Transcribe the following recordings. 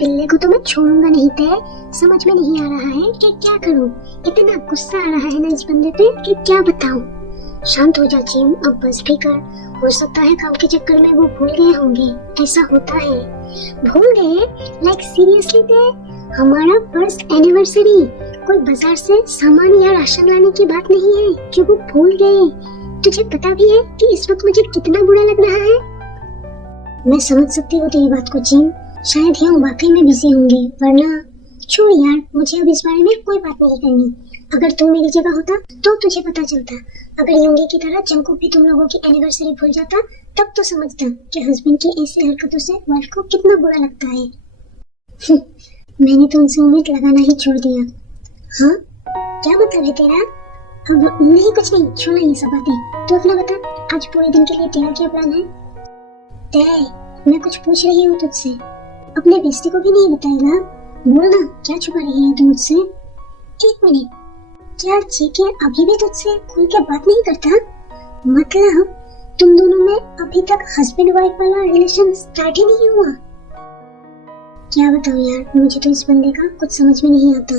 पिल्ले को तो मैं छोड़ूंगा नहीं तय। समझ में नहीं आ रहा है कि क्या करूं। इतना गुस्सा आ रहा है ना इस बंदे पे कि क्या बताऊं। शांत हो जा जिम, अब बस भी कर। हो सकता है काम के चक्कर में वो भूल गए होंगे। ऐसा होता है। भूल गए? लाइक सीरियसली तय? हमारा फर्स्ट एनिवर्सरी, कोई बाजार से सामान या राशन लाने की बात नहीं है कि वो भूल गए। तुझे पता भी है कि इस वक्त मुझे कितना बुरा लग रहा है। मैं समझ सकती हूँ तेरी बात को जिम। शायद ये वाकई में बिजी होंगे, वरना छोड़ यार, मुझे अब इस बारे में कोई बात नहीं करनी। अगर तू मेरी जगह होता तो तुझे पता चलता। अगर योंगी की तरह जंकुक भी तुम लोगों की एनिवर्सरी भूल जाता तब तो समझता कि हस्बैंड की ऐसी हरकतों से वाइफ को कितना बुरा लगता है। मैंने तो उनसे उम्मीद लगाना ही छोड़ दिया। हाँ, क्या मतलब है तेरा? अब नहीं, कुछ नहीं, छोड़ना ये सब बातें। तू अपना बता, आज पूरे दिन के लिए तेरा क्या प्लान है? तय, मैं कुछ पूछ रही हूँ तुझसे। अपने बेस्टी को भी नहीं बताएगा? बोलना, क्या छुपा रही है तू मुझसे? एक मिनट, क्या जेके अभी भी तुझसे खुल के बात नहीं करता? मतलब तुम दोनों में अभी तक हस्बैंड वाइफ वाला रिलेशन स्टार्ट ही नहीं हुआ? क्या बताऊं यार, मुझे तो इस बंदे का कुछ समझ में नहीं आता।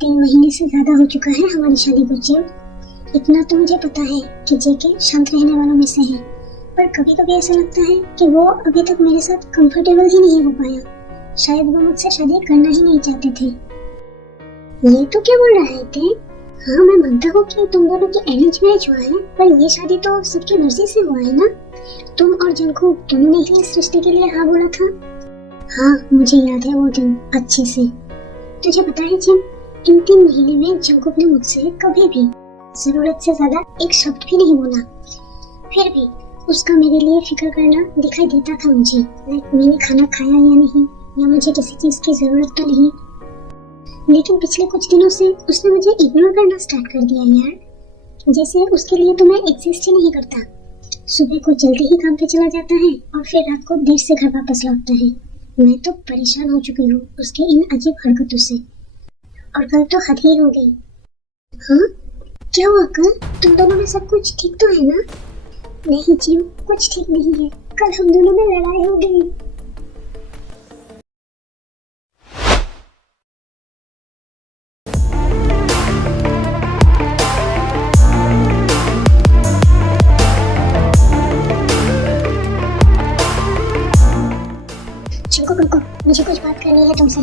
3 महीने से ज्यादा हो चुका है हमारी शादी को जिम। इतना तो मुझे पता है कि जेके शांत रहने वालों में से है, पर कभी कभी ऐसा लगता है कि वो अभी तक मेरे साथ कंफर्टेबल ही नहीं हो पाया। शायद वो मुझसे शादी करना ही नहीं चाहते थे। ये तो क्या बोल रहा है ते? हाँ, मैं मानता हूँ कि तुम दोनों की अरेंज मैरिज हुआ है, पर ये शादी तो सबकी मर्जी से हुआ है ना। तुम और जंकुक दोनों ने ही इस रिश्ते के लिए हाँ बोला था। हाँ, मुझे याद है वो दिन अच्छे से। तुझे पता है जिम, इन 3 महीने में जंकुक ने मुझसे कभी भी जरूरत से ज्यादा एक शब्द भी नहीं बोला। फिर भी उसका मेरे लिए फिक्र करना दिखाई देता था मुझे। लाइक मैंने खाना खाया या नहीं, या मुझे किसी चीज की जरूरत तो नहीं। लेकिन पिछले कुछ दिनों से उसने मुझे इग्नोर करना स्टार्ट कर दिया यार। जैसे उसके लिए तो मैं एग्जिस्ट ही नहीं करता। सुबह को जल्दी ही काम पे चला जाता है और फिर रात को देर से घर वापस लौटता है। मैं तो परेशान हो चुकी हूँ उसके इन अजीब हरकतों से। और कल तो हद ही हो गई। हाँ, क्या हुआ कल? तुम दोनों में सब कुछ ठीक तो है ना? नहीं जिम, कुछ ठीक नहीं है। कल हम दोनों में लड़ाई हो गई। रुको, मुझे कुछ बात करनी है तुमसे।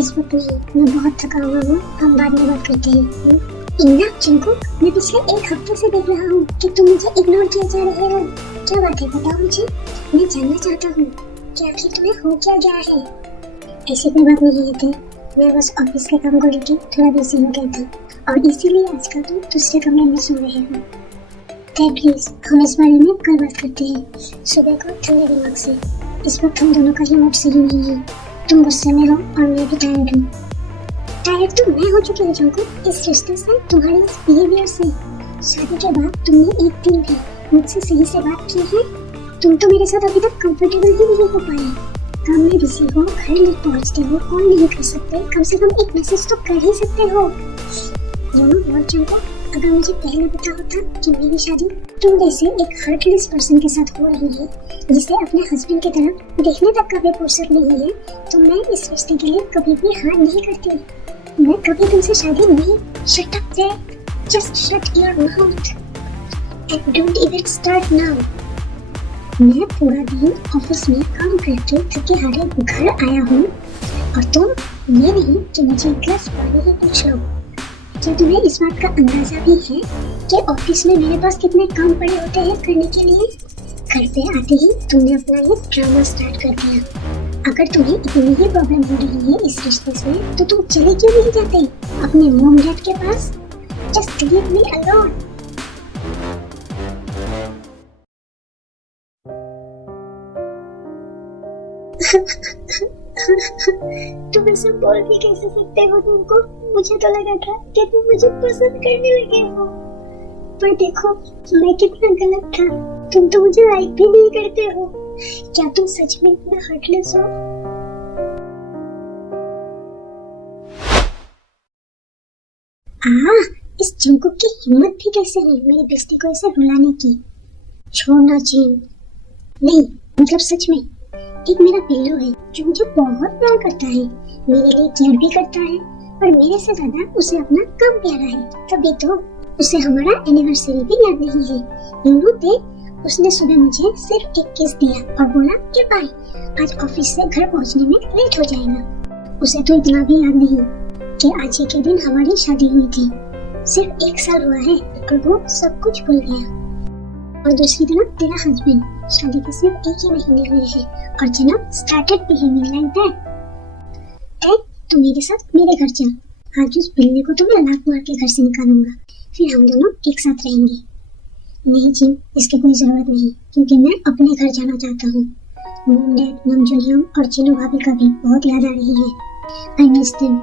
इस वक्त नहीं, मैं बहुत थका हुआ हूँ, हम बाद में बात करते हैं। इन्ना चिंकू, मैं पिछले 1 हफ्ते से देख रहा हूँ कि तुम मुझे इग्नोर किए जा रहे हो। क्या बात है, बताओ मुझे। मैं जानना चाहता हूँ कि आखिर तुम्हें हो क्या गया है। ऐसी कोई बात नहीं है, मैं बस ऑफिस के काम को लेकर थोड़ा बिजी हो गया था और इसीलिए आजकल तुम दूसरे कमरे में सो रहे हो। प्लीज हम इस बारे में कल बात करते हैं, सुबह को ठंडे दिमाग से। इस वक्त हम दोनों का ही मूड सही नहीं है। तुम गुस्से में हो और मैं भी टायर्ड हूँ। टायर्ड तो मैं हो चुकी हूँ जंकू, इस रिश्ते से, तुम्हारे इस बिहेवियर से। शादी के बाद तुमने एक दिन भी मुझसे सही से बात की है? तुम तो मेरे साथ अभी तक कंफर्टेबल ही नहीं हो पाए। काम में बिजी हो, घर नहीं पहुंचते हो, कॉल नहीं कर सकते, कम से कम एक मैसेज तो कर ही सकते हो। जंकू, अगर मुझे पहले पता होता कि मेरी शादी तुम जैसे एक हार्टलेस पर्सन के साथ हो रही है, जिसे अपने हस्बैंड की तरफ देखने तक का भी फुर्सत नहीं है, तो मैं इस रिश्ते के लिए कभी भी हाँ नहीं करती। मैं कभी तुमसे शादी नहीं। शट अप रे, just shut your mouth and don't even start now. मैं पूरा दिन ऑफिस में काम करके थके हारे घर आया हूँ और तुम ये नहीं कि मुझे एक गिलास पानी ही पूछ लो। क्या तुम्हें इस बात का अंदाजा भी है कि ऑफिस में मेरे पास कितने काम पड़े होते हैं करने के लिए? घर पे आते ही तुमने अपना ये ड्रामा स्टार्ट कर दिया। अगर तुम्हें इतनी ही प्रॉब्लम हो रही है इस रिश्ते से, तो तुम चले क्यों नहीं जाते अपने मॉम डैड के पास? Just leave me alone. तुम ऐसे बोल भी कैसे सकते हो तुमको? मुझे तो लगा था कि तुम मुझे पसंद करने लगे हो, पर देखो मैं कितना गलत था। तुम तो मुझे लाइक भी नहीं करते हो। क्या तुम सच में इतना हार्टलेस हो? इस जंकुक की हिम्मत भी कैसे है मेरी बेस्टी को ऐसे रुलाने की। छोड़ना चीन नहीं, मतलब सच में एक मेरा पिल्लू है जो मुझे बहुत प्यार करता है, मेरे लिए केयर भी करता है, पर मेरे से ज्यादा उसे अपना काम प्यारा है। तभी तो उसे हमारा एनिवर्सरी भी याद नहीं है। यूनू देख, उसने सुबह मुझे सिर्फ एक किस दिया और बोला कि बाय, आज ऑफिस से घर पहुंचने में लेट हो जाएगा। उसे तो इतना भी याद नहीं कि आज ही के दिन हमारी शादी हुई थी। सिर्फ 1 साल हुआ है और वो सब कुछ भूल गया। और दूसरी तरफ तेरा हस्बैंड, शादी के सिर्फ 1 ही महीने हुए हैं और जनाब स्टार्टेड बिहेविंग लाइक दैट। तू मेरे साथ मेरे घर चल, आज उस बिल्ली को तो मैं लात मार के घर से निकालूंगा, फिर हम दोनों एक साथ रहेंगे। नहीं जिम, इसकी कोई जरूरत नहीं, क्योंकि मैं अपने घर जाना चाहता हूँ। मॉम डैड, नमजुनियम और चिनू भाभी का भी बहुत याद आ रही है। I miss them.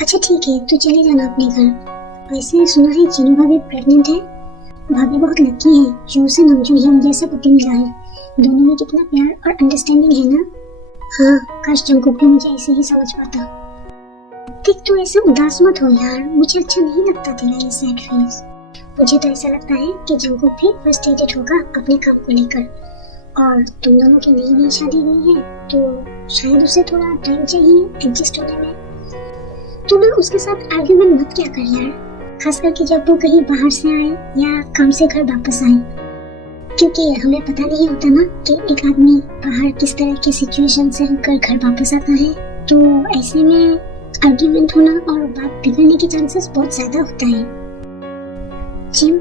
अच्छा ठीक है, तू चले जाना अपने घर। वैसे सुना है चिनू भाभी प्रेग्नेंट है। भाभी बहुत लकी है जो उसे नमजुनियम जैसा पति मिला है। दोनों में कितना प्यार और अंडरस्टैंडिंग है ना। हाँ, काश जंकुक भी मुझे ऐसे ही समझ पाता। देख तू ऐसे उदास मत हो यार, मुझे अच्छा नहीं लगता तेरा ये सैड फेस। मुझे तो ऐसा लगता है कि जंकुक भी फ्रस्ट्रेटेड होगा अपने काम को लेकर, और तुम दोनों की नई नई शादी हुई है तो शायद उसे थोड़ा टाइम चाहिए एडजस्ट होने में। तू ना उसके साथ आर्ग्यूमेंट मत क्या कर यार, खास करके जब वो कहीं बाहर से आए या काम से घर वापस आए, क्योंकि हमें पता नहीं होता ना कि एक आदमी बाहर किस तरह की सिचुएशन से होकर घर वापस आता है। तो ऐसे में आर्ग्यूमेंट होना और बात बिगड़ने के चांसेस बहुत ज्यादा होता है। जिम,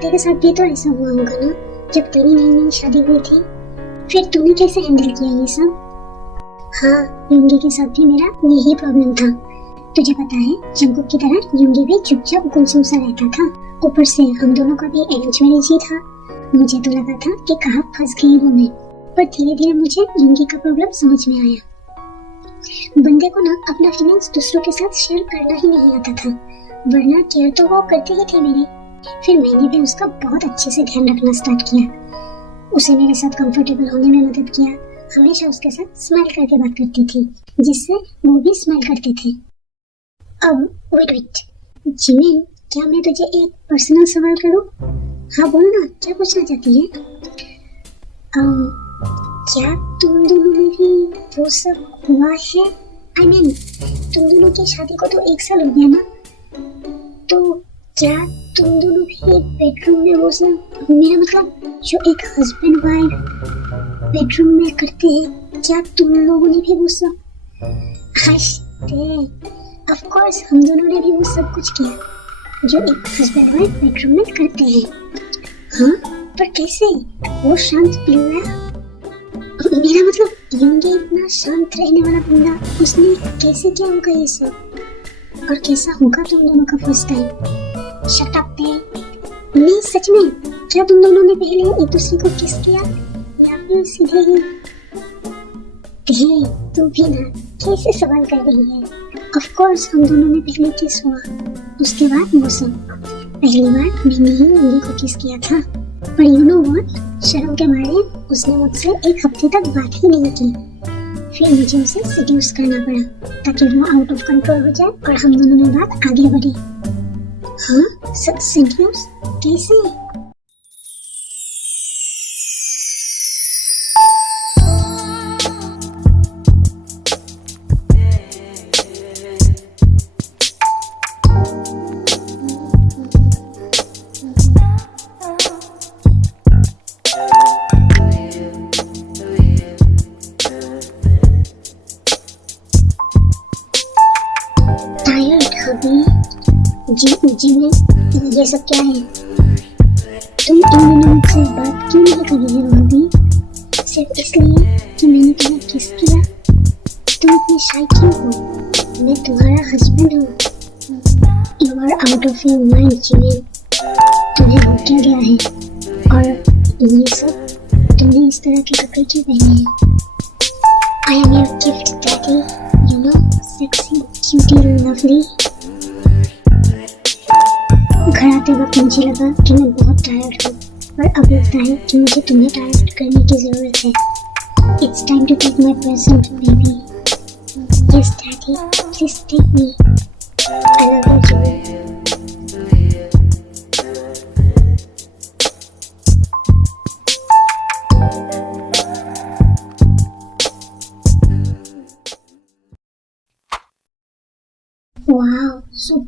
तेरे साथ भी तो ऐसा हुआ होगा ना जब तेरी नई नई शादी हुई थी, फिर तूने कैसे हैंडल किया ये सब? हाँ, युंगी के साथ भी मेरा यही प्रॉब्लम था। तुझे पता है जंकुक की तरह युंगी भी चुपचाप गुमसुम सा रहता था। ऊपर से हम दोनों का भी अरेंज मैरिज ही था। मुझे तो लगा था कि कहाँ फंस गई हूँ मैं, पर धीरे धीरे मुझे युंगी का प्रॉब्लम समझ में आया। बंदे को ना अपना फीलिंग्स दूसरों के साथ शेयर करना ही नहीं आता था, वरना केयर तो वो करते ही थे मेरी। फिर मैंने भी उसका बहुत अच्छे से ध्यान रखना स्टार्ट किया, उसे मेरे साथ कंफर्टेबल होने में मदद किया, हमेशा उसके साथ स्माइल करके बात करती थी जिससे वो भी स्माइल करते थे। अब वेट जिमिन, क्या मैं तुझे एक पर्सनल सवाल करूं? हाँ बोल ना, क्या पूछना चाहती है? क्या तुम दोनों में भी वो सब हुआ है? I mean, तुम दोनों की शादी को तो 1 साल हो गया ना, तो क्या तुम दोनों भी एक बेडरूम में वो सब, मेरा मतलब जो एक हस्बैंड वाइफ बेडरूम में करते हैं, क्या तुम लोगों ने भी वो सब? ऑफ कोर्स हम दोनों ने भी वो सब कुछ किया जो एक हस्बैंड वाइफ बेडरूम में करते हैं। हाँ, पर कैसे? वो शांत पिल्ला, मेरा मतलब युंगी इतना शांत रहने वाला बंदा, उसने कैसे किया होगा ये सब? और कैसा होगा तुम दोनों का फर्स्ट टाइम? शट अप बे। नहीं सच में, क्या तुम दोनों ने पहले एक दूसरे को किस किया या फिर सीधे ही? तू भी ना कैसे सवाल कर रही है? ऑफ कोर्स हम दोनों में पहले किस हुआ, उसके बाद वो सब। पहली बार मैंने ही युंगी को किस किया था, पर यू नो व्हाट, शर्म के मारे उसने मुझसे 1 हफ्ते तक बात ही नहीं की। फिर मुझे उसे सेड्यूस करना पड़ा ताकि वो आउट ऑफ कंट्रोल हो जाए और हम दोनों में बात आगे बढ़े। हाँ, सेड्यूस कैसे? जी में ये सब क्या है? तुम इन दिनों मुझसे बात क्यों नहीं कर रही हो भाभी? सिर्फ इसलिए कि मैंने तुम्हें किस किया? तुम इतनी शाय क्यों हो? मैं तुम्हारा हस्बैंड हूँ। You are out of your mind Jimin. तुम्हें हो क्या गया है? और ये सब तुमने इस तरह के कपड़े क्यों पहने हैं? I am your gift daddy, you know, sexy, cutie, lovely. घर आते वक्त मुझे लगा कि मैं बहुत टायर्ड हूँ, पर अब लगता है कि मुझे तुम्हें टायर्ड करने की जरूरत है। It's time to take my present, baby. Yes, daddy, please take me. I love you, Jimmy.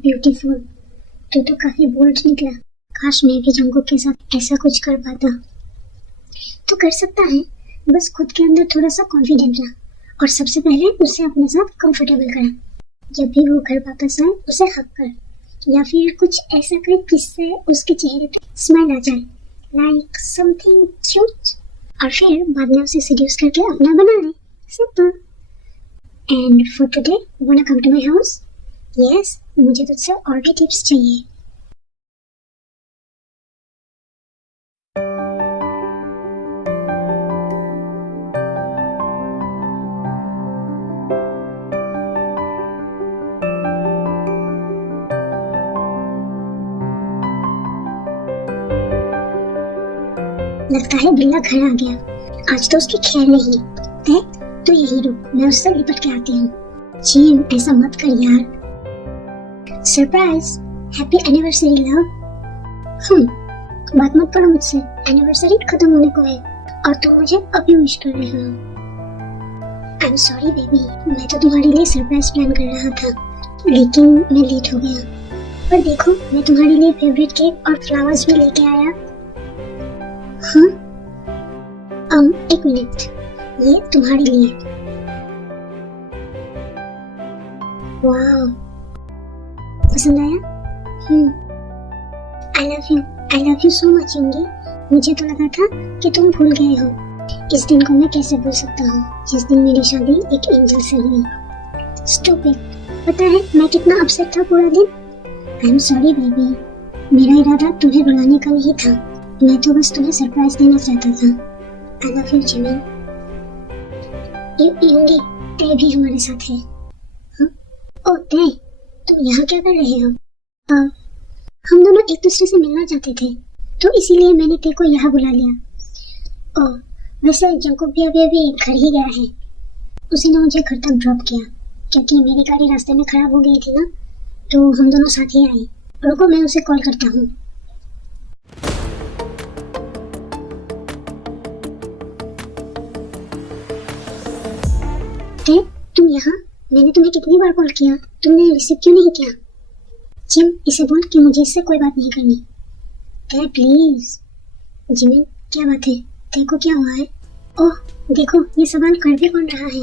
Beautiful. तू तो काफी बोल्ड निकला। काश मैं भी जंगकुक के साथ ऐसा कुछ कर पाता। तो कर सकता है, बस खुद के अंदर थोड़ा सा कॉन्फिडेंट ला और सबसे पहले उसे अपने साथ कंफर्टेबल करा। जब भी वो घर वापस आए उसे हक कर या फिर कुछ ऐसा कर जिससे उसके चेहरे पे स्माइल आ जाए, लाइक समथिंग क्यूट। और फिर बाद में उसे सेड्यूस करके अपना बना ले। Simple. And for today wanna come to my house? Yes, मुझे तुझसे और भी टिप्स चाहिए। लगता है बिल्ला घर आ गया। आज तो उसकी खैर नहीं। देख, तो यही रुक, मैं उससे लिपट के आती हूँ। जिम, ऐसा मत कर यार। Surprise, happy anniversary love. बात मत करो मुझसे, एनिवर्सरी खत्म होने को है और तुम मुझे अभी विश कर रहे हो। आई एम सॉरी बेबी, मैं तो तुम्हारे लिए सरप्राइज प्लान कर रहा था, लेकिन मैं लेट हो गया। पर देखो, मैं तुम्हारे लिए फेवरेट केक और फ्लावर्स भी लेके आया। हाँ, एक मिनट, ये तुम्हारे लिए। वाह, पसंद आया? I love you so much Yoongi. मुझे तो लगा था कि तुम भूल गए हो। इस दिन को मैं कैसे भूल सकता हूँ, जिस दिन मेरी शादी एक एंजल से हुई। स्टूपिड, पता है मैं कितना अपसेट था पूरा दिन। आई एम सॉरी बेबी, मेरा इरादा तुम्हें बुलाने का नहीं था, मैं तो बस तुम्हें सरप्राइज देना चाहता था। I love you Jimin. Yoongi, ते भी हमारे साथ है। ओ ते, तुम यहाँ क्या कर रहे हो? हम दोनों एक दूसरे से मिलना चाहते थे, तो इसीलिए मैंने ते को यहाँ बुला लिया। ओह, वैसे जंगकुक भी अभी घर ही गया है। उसी ने मुझे घर तक ड्रॉप किया, क्योंकि मेरी गाड़ी रास्ते में खराब हो गई थी ना, तो हम दोनों साथ ही आए। रुको, मैं उसे कॉल करता हूँ। ते, तुम यहाँ? मैंने तुम्हें कितनी बार कॉल किया, तुमने रिसीव क्यों नहीं किया? जिम, इसे बोल कि मुझे इससे कोई बात नहीं करनी। ते प्लीज। जिमिन, क्या बात है? ते को क्या हुआ है? ओह देखो, ये सवाल कर भी कौन रहा है?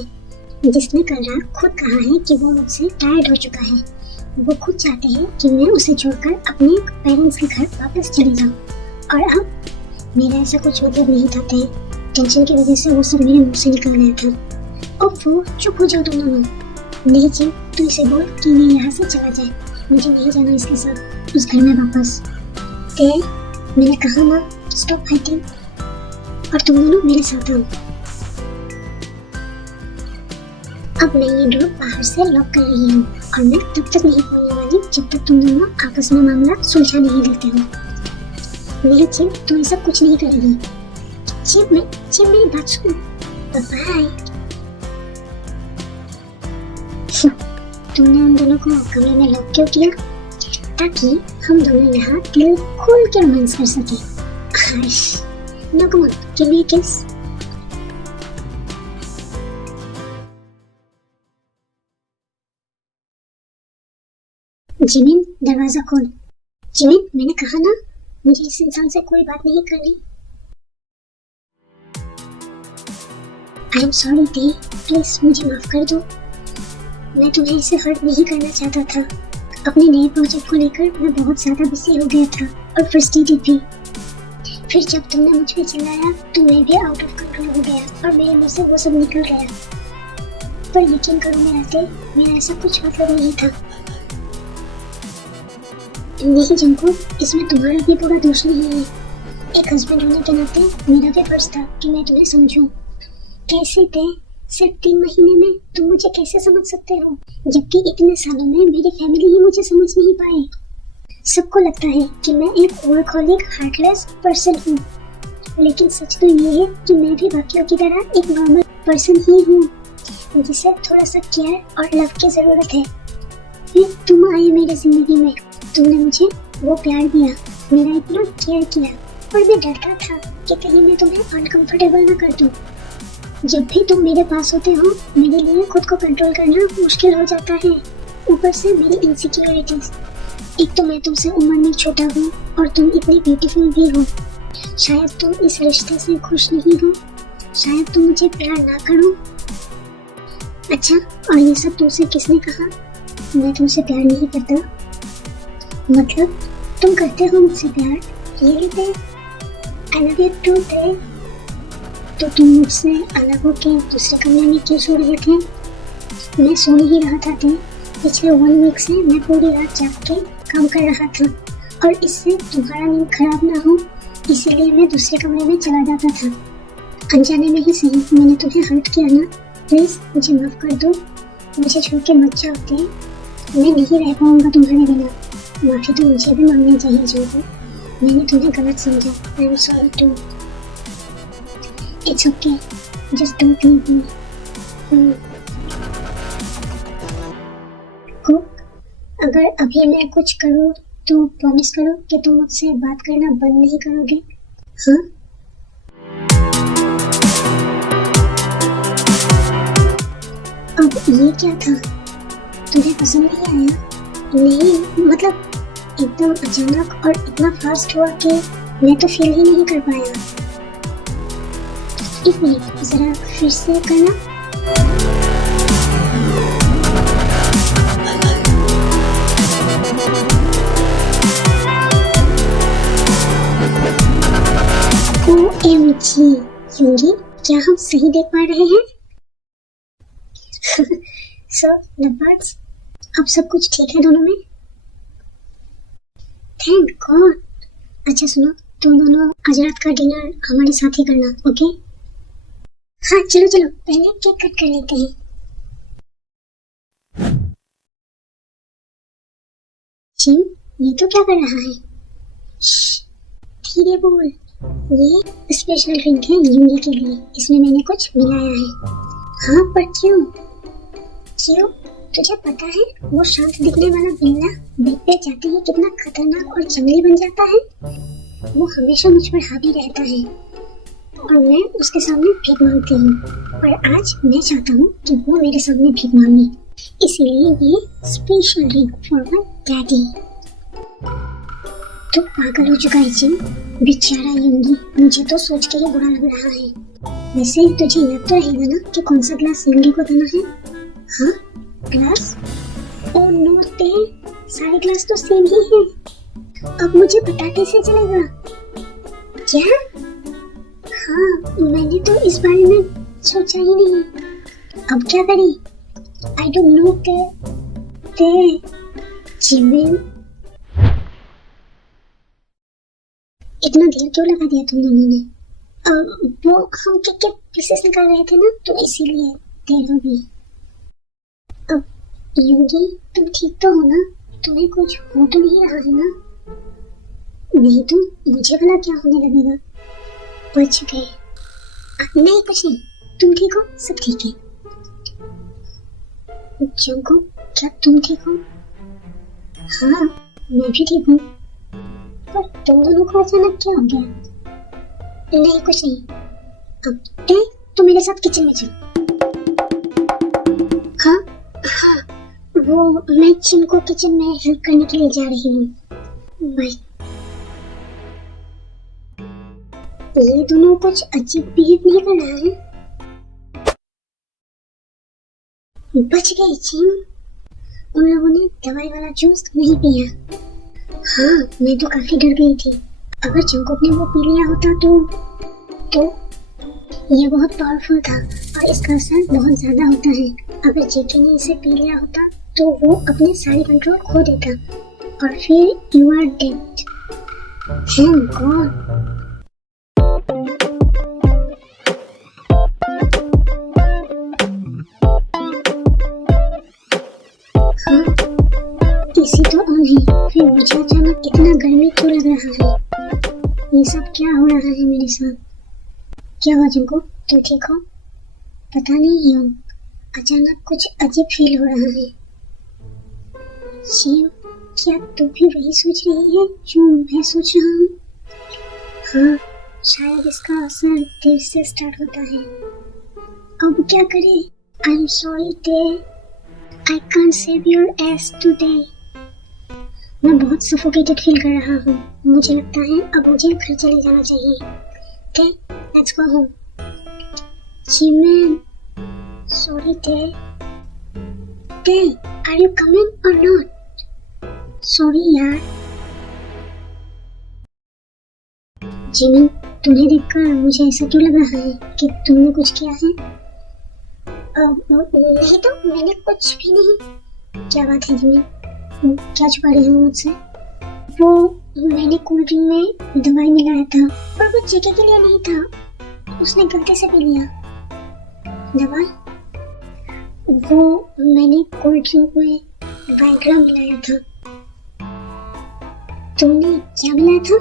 जिसने कल रात खुद कहा है कि वो मुझसे टायर्ड हो चुका है। वो खुद चाहते हैं कि मैं उसे छोड़कर अपने पेरेंट्स के घर वापस चली जाऊं। और अब मेरा ऐसा कुछ मतलब नहीं था ते। टेंशन की वजह से वो सब मेरे मुंह से निकल गया था। ओफो, चुप हो जाओ तुम दोनों। नहीं जिम, तू इसे बोल कि मैं यहाँ से चला जाए, मुझे नहीं जाना इसके साथ उस घर में वापस। ते, मैंने कहा ना, स्टॉप फाइटिंग और तुम दोनों मेरे साथ आओ। अब मैं ये डोर बाहर से लॉक कर रही हूँ और मैं तब तक नहीं खोलने वाली जब तक तुम दोनों आपस में मामला सुलझा नहीं लेते हो। नहीं जिम, तुम ऐसा कुछ नहीं करेगी। जिम मेरी बात सुनो। बाय। तुमने हम दोनों को कमरे में लॉक क्यों किया? ताकि हम दोनों यहाँ दिल खोल के रोमांस कर सके। Now come on, give me a kiss. Jimin, दरवाजा खोल। जिमिन, मैंने कहा ना, मुझे इस इंसान से कोई बात नहीं करनी। आई एम सॉरी दी, प्लीज मुझे माफ कर दो। मैं तुम्हें इसे हर्ट नहीं करना चाहता था। अपने नए प्रोजेक्ट को लेकर मैं बहुत ज्यादा बिजी हो गया था और फ्रस्ट्रेटेड भी। फिर जब तुमने मुझ पे चिल्लाया तो मैं भी आउट ऑफ कंट्रोल हो गया और मेरे मुंह से वो सब निकल गया। पर यकीन करो मेरा ऐसा कुछ मतलब नहीं था। नहीं जंगकुक, इसमें तुम्हारा भी पूरा दोष नहीं है। एक हस्बैंड होने के नाते मेरा भी फर्ज था कि मैं तुम्हें समझूं। कैसे थे? सिर्फ 3 महीने में तुम मुझे कैसे समझ सकते हो, जबकि इतने सालों में मेरी फैमिली ही मुझे समझ नहीं पाए। सबको लगता है कि मैं एक वर्कहॉलिक हार्टलेस पर्सन हूँ, लेकिन सच तो ये है कि मैं भी बाकियों की तरह एक नॉर्मल पर्सन ही हूँ जिसे थोड़ा सा केयर और लव की जरूरत है। फिर तुम आए मेरी जिंदगी में, तुमने मुझे वो प्यार दिया, मेरा इतना केयर किया, पर मैं डरता था कि कहीं मैं तुम्हें अनकंफर्टेबल ना कर दूं। जब भी तुम मेरे पास होते हो मेरे लिए खुद को कंट्रोल करना मुश्किल हो जाता है। ऊपर से मेरी इनसिक्योरिटीज। एक तो मैं तुमसे उम्र में छोटा हूँ और तुम इतनी ब्यूटीफुल भी हो। शायद तुम इस रिश्ते से खुश नहीं हो, शायद तुम मुझे प्यार ना करो। अच्छा, और ये सब तुमसे किसने कहा? मैं तुमसे प्यार नहीं करता। मतलब तुम करते हो मुझसे प्यार? Really bae? I love you too bae. तो तुम मुझसे अलग होके दूसरे कमरे में क्यों सो रहे थे? मैं सो नहीं रहा था थे। पिछले 1 वीक से मैं पूरी रात जाग के काम कर रहा था और इससे तुम्हारा नींद खराब ना हो इसीलिए मैं दूसरे कमरे में चला जाता था। अनजाने में ही सही मैंने तुम्हें हर्ट किया ना, प्लीज मुझे माफ कर दो। मुझे छोड़ के मत जाओ थे, मैं नहीं रह पाऊंगा तुम्हारे बिना। माफी तो मुझे भी मांगनी चाहिए जिनको मैंने तुम्हें गलत समझा। I am sorry too. It's okay, just don't leave me. अगर अभी मैं कुछ करूँ तो प्रॉमिस करो कि तुम मुझसे बात करना बंद नहीं करोगे। हाँ? अब ये क्या था? तुम्हें पसंद नहीं आया? नहीं, मतलब एकदम अचानक और इतना फास्ट हुआ कि मैं तो फील ही नहीं कर पाया। एक मिनट, जरा फिर से करना। OMG, योगी, क्या हम सही देख पा रहे हैं? So, lovebirds, अब सब कुछ ठीक है दोनों में? Thank God. अच्छा सुनो, तुम दोनों आज रात का डिनर हमारे साथ ही करना, ओके? हाँ चलो चलो, पहले केक कट कर लेते हैं। चिम, ये तो क्या कर रहा है? धीरे बोल। ये स्पेशल ड्रिंक है यूली के लिए, इसमें मैंने कुछ मिलाया है। हाँ पर क्यों? क्यों? तुझे पता है वो शांत दिखने वाला बिल्ला बेड पे जाते ही कितना खतरनाक और जंगली बन जाता है। वो हमेशा मुझ पर हावी रहता है और मैं उसके सामने भीख मांगती हूँ, पर आज मैं चाहता हूँ कि वो मेरे सामने भीख मांगे, इसलिए ये special drink for my daddy. तो पागल हो चुका है जिम, बेचारा यूंगी, मुझे तो सोच के ही बुरा लग रहा है। वैसे तुझे याद तो रहेगा ना कि कौन सा ग्लास यूंगी को देना है? हाँ ग्लास? ओह नो ते, सारे ग्लास तो सेम ही हैं। अब मुझे पता कैसे चलेगा? क्या? हाँ मैंने तो इस बारे में सोचा ही नहीं। अब क्या करें? आई डोंट नो ते जिमिन, इतना देर क्यों लगा दिया तुम दोनों ने? वो हम केक के पीसेस निकाल रहे थे ना, तो इसीलिए देर हो गई। अब योगी तुम ठीक तो हो ना? तुम्हें कुछ हो तो नहीं रहा है ना? नहीं तो मुझे भला क्या होने लगेगा? बच गए। नहीं कुछ नहीं, तुम ठीक हो? सब ठीक है। जंको, क्या तुम ठीक हो? हाँ मैं भी ठीक हूँ, पर तुम दोनों को अचानक क्या हो गया? नहीं कुछ नहीं। अब तुम मेरे साथ किचन में चलो। हाँ हाँ, वो मैं चिन को किचन में हेल्प करने के लिए जा रही हूँ। बाय। ये दोनों कुछ अजीब बिहेव नहीं कर रहा है। बच गई चिन, उन लोगों ने दवाई वाला जूस नहीं पिया। हाँ मैं तो काफी डर गई थी, अगर जंकोक ने वो पी लिया होता तो ये बहुत पावरफुल था और इसका असर बहुत ज्यादा होता है। अगर जेके ने इसे पी लिया होता तो वो अपने सारे कंट्रोल खो देता और फिर you are dead. Thank God. हाँ एसी तो ऑन है, फिर मुझे अचानक इतना गर्मी क्यों लग रहा है? ये सब क्या हो रहा है मेरे साथ? क्या हुआ जिनको? तुम ठीक हो? पता नहीं क्यों अचानक कुछ अजीब फील हो रहा है। शिव, क्या तू भी वही सोच रही है जो मैं सोच रहा हूँ? हाँ शायद इसका असर देर से स्टार्ट होता है। अब क्या करें? आई एम सॉरी ते। I can't save your ass today. मैं बहुत सफोकेटेड फील कर रहा हूँ। मुझे लगता है अब मुझे घर चले जाना चाहिए। Okay, let's go home. Jimin, sorry Tay. Tay, are you coming or not? Sorry यार। जिमिन, तुम्हें देखकर मुझे ऐसा क्यों लग रहा है कि तुमने कुछ किया है? नहीं तो मैंने कुछ भी नहीं। क्या बात है जिमिन? क्या छुपा रहे हो मुझसे? वो मैंने कोल्ड ड्रिंक में दवाई मिलाया था और वो जेके के लिए नहीं था, उसने गलती से पी लिया। दवाई? वो मैंने कोल्ड ड्रिंक में वाइग्रा मिलाया था। तुमने क्या मिलाया था?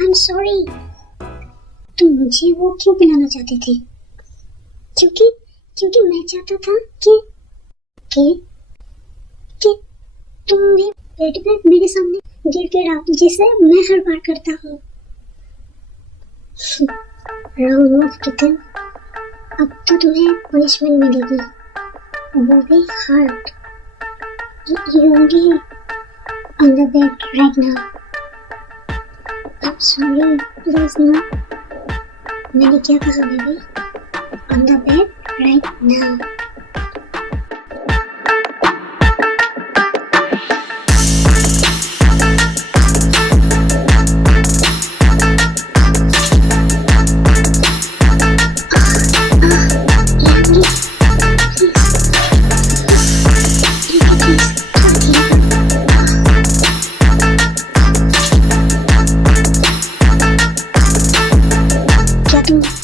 I'm sorry। तुम मुझे वो क्यों पिलाना चाहते थे? क्योंकि मैं चाहता था कि तुम भी बेड पे मेरे सामने गिर के रहो, जिसे मैं हर बार करता हूँ। राउंड ऑफ किचन, अब तो तुम्हें पनिशमेंट मिलेगी, वो भी hard. You will be on the bed right now. I'm sorry, please no। मैंने क्या कहा baby? On the bed right now।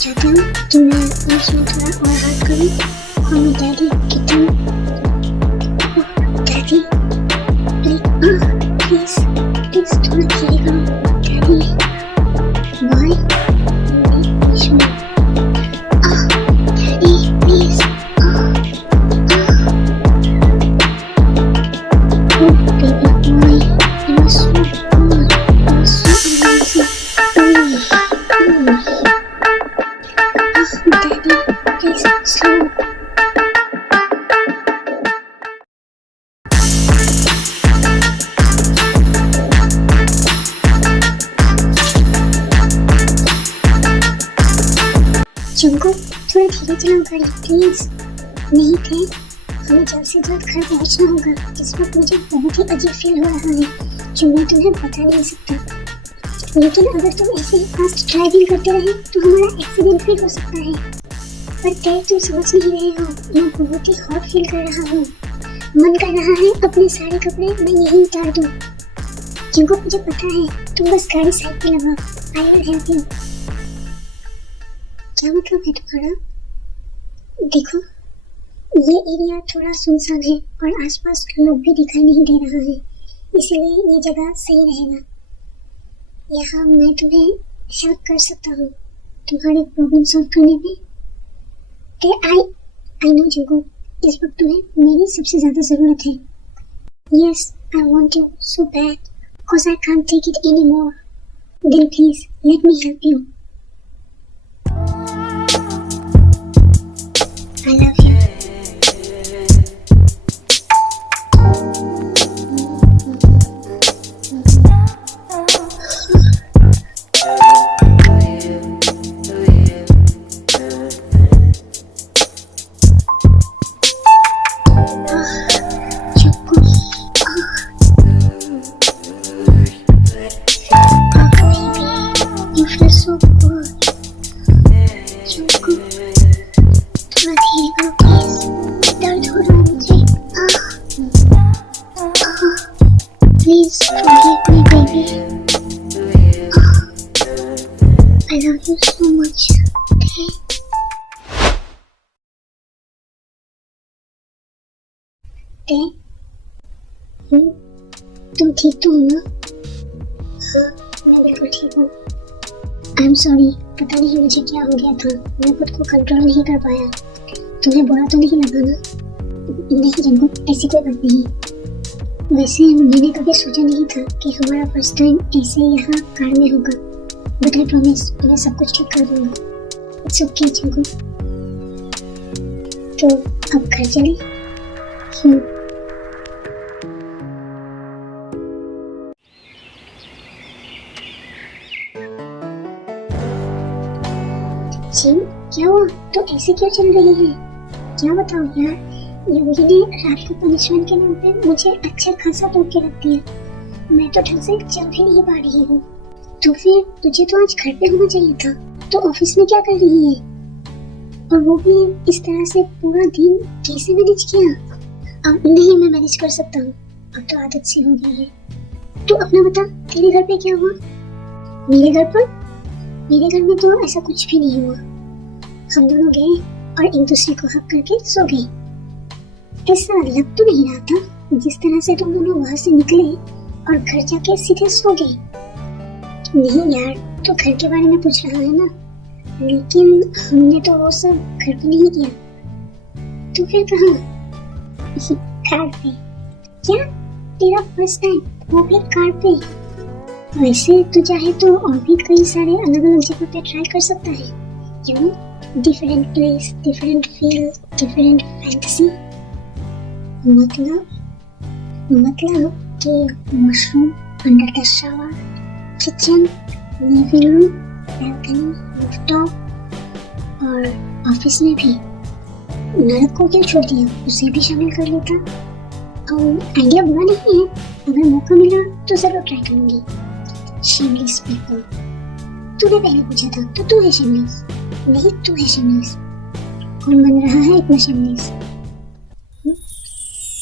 चाहते हो कि मैं उसमें थोड़ा और हार्ड करूं? और मैं डैडी किचन, डैडी प्लीज थोड़ा धीरे करो daddy. Bye daddy please. Baby boy, you are so cool, you are so amazing। Daddy, please slow। चुंकू, थोड़ा धीरे चलाओ गाड़ी प्लीज। नहीं थे, हमें जल्द से जल्द घर पहुंचना होगा। इस वक्त मुझे बहुत ही अजीब फील हो रहा है जो मैं तुम्हें बता नहीं सकता। लेकिन अगर तुम ऐसे ही फास्ट ड्राइविंग करते रहे तो हमारा एक्सीडेंट भी हो सकता है। पर तय तुम समझ नहीं रहे हो, मैं बहुत ही हॉट फील कर रहा हूँ। मन कर रहा है अपने सारे कपड़े मैं यहीं उतार दूँ। क्योंकि मुझे पता है तुम बस गाड़ी साइड पे लगाओ। I will help you. क्या मतलब है तुम्हारा? देखो, ये एरिया थोड़ा सुनसान है और आसपास लोग भी दिखाई नहीं दे रहा है, इसलिए ये जगह सही रहेगा। यहाँ मैं तुम्हें हेल्प कर सकता हूँ तुम्हारे प्रॉब्लम सॉल्व करने में। आई नो जिंकू, इस वक्त तुम्हें मेरी सबसे ज्यादा जरूरत है। Yes, I want you so bad because I can't take it anymore. Then please let me help you. I love you. Please forgive me, baby. I love you so much. Okay? तुम ठीक तो हो ना? हाँ, मैं बिल्कुल ठीक हूँ। I'm sorry, पता नहीं मुझे क्या हो गया था, मैं खुद को कंट्रोल नहीं कर पाया। तुम्हें बुरा तो नहीं लगा ना? नहीं जिंकू, ऐसी कोई बात नहीं। वैसे मैंने कभी सोचा नहीं था कि हमारा फर्स्ट टाइम ऐसे यहाँ कार में होगा, बट आई प्रॉमिस मैं सब कुछ ठीक कर दूंगा। इट्स ओके जिंकू। तो अब घर चले? जिम, क्या हुआ? तो ऐसे क्यों चल रही है? क्या बताऊं यार, योगी ने रात को पनिशमेंट के नाम पे मुझे अच्छा खासा टोक के रख दिया। मैं तो ढंग से चल भी नहीं पा रही हूँ। तो फिर तुझे तो आज घर पे होना चाहिए था, तो ऑफिस में क्या कर रही है? और वो भी इस तरह से पूरा दिन कैसे मैनेज किया? अब नहीं, मैं मैनेज कर सकता हूँ, अब तो आदत सी हो गई है। तू अपना बता, तेरे घर पे क्या हुआ? मेरे घर में तो ऐसा कुछ भी नहीं हुआ। हम दोनों गए और एक दूसरे को हक करके सो गए। ऐसा लग तो नहीं रहा था जिस तरह से तुम दोनों वहां से निकले और घर जाके सीधे सो गए। नहीं यार, तो घर के बारे में पूछ रहा है ना, लेकिन हमने तो वो सब घर पे नहीं किया। तो फिर कहाँ? कार पे। क्या? तेरा फर्स्ट टाइम, वो भी कार पे? वैसे तो चाहे तो और भी कई सारे अलग अलग जगह पे ट्राई कर सकता है, you know, different place, different feel, different fantasy. मतलब कि mushroom under the shower, kitchen, living room, balcony, rooftop और ऑफिस में भी। नरक को क्यों छोड़ दिया, उसे भी शामिल कर लेता। आइडिया बुरा नहीं है, अगर मौका मिला तो जरूर ट्राई करूंगी। Shameless people. तूने पहले पूछा था, तो तू है शेमलेस? नहीं, तू है शेमलेस। कौन बन रहा है इतना शेमलेस?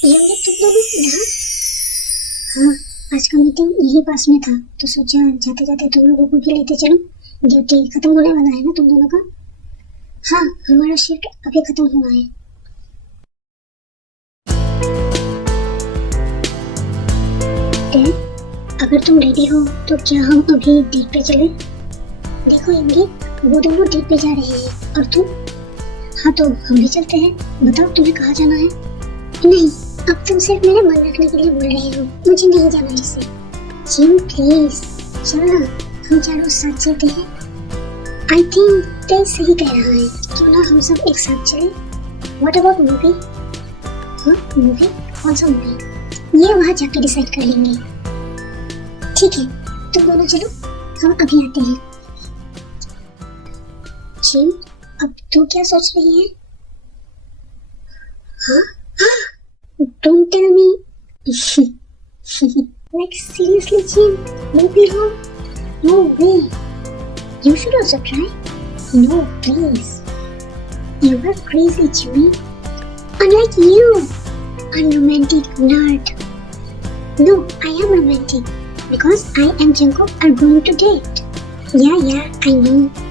ये तुम दोनों यहाँ? हाँ, आज का मीटिंग यही पास में था, तो सोचा जाते जाते तुम लोगों को भी लेते चलो। ड्यूटी खत्म होने वाला है ना तुम दोनों का? हाँ, हमारा शिफ्ट अभी खत्म हुआ है। अगर तुम रेडी हो तो क्या हम अभी डेट पे चले? देखो इंगी, वो दोनों डेट पे जा रहे हैं और तुम? हाँ, तो हम भी चलते हैं। बताओ तुम्हें कहाँ जाना है? नहीं, अब तुम सिर्फ मेरा मन रखने के लिए बोल रहे हो, मुझे नहीं जाना इससे। जिम प्लीज चल ना, हम चारों साथ चलते हैं। आई थिंक ते सही कह रहा है, क्यों ना हम सब एक साथ चले। What about movie? हाँ, मूवी? कौन सा मूवी? ये वहाँ जाके डिसाइड कर लेंगे। ठीक है, तुम दोनों चलो, हम अभी आते हैं। जिम, अब तू क्या सोच रही है? हाँ? Don't tell me. Like seriously, Jim? Movie home? No way. You should also try. No, please. You are crazy, Jimmy. Unlike you, unromantic nerd. No, I am romantic because I and Jungkook are going to date. Yeah, I know.